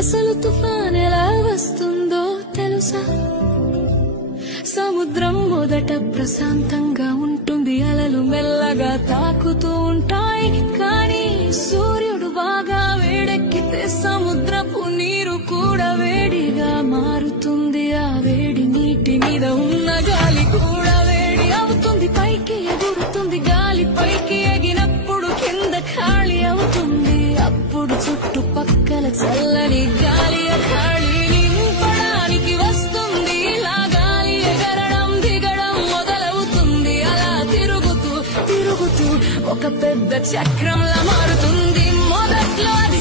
అసలు తుఫాన్ ఎలా వస్తుందో తెలుసా? సముద్రం మొదట ప్రశాంతంగా ఉంటుంది, అలలు మెల్లగా తాకుతూ ఉంటాయి. కానీ సూర్యుడు బాగా వేడెక్కితే సముద్రపు నీరు కూడా వేడిగా మారుతుంది. ఆ వేడి నీటి మీద ఉన్న గాలి కూడా వేడి అవుతుంది. పైకి ఎగురుతుంది, గాలి పైకి ఎగినప్పుడు కింద ఖాళీ అవుతుంది. అప్పుడు చుట్టుపక్కల చల్లని గాలి ఖాళీ నింపడానికి వస్తుంది. ఇలా గాలి ఎగరడం దిగడం మొదలవుతుంది. అలా తిరుగుతూ తిరుగుతూ ఒక పెద్ద చక్రంలా మారుతుంది. మొదట్లో అది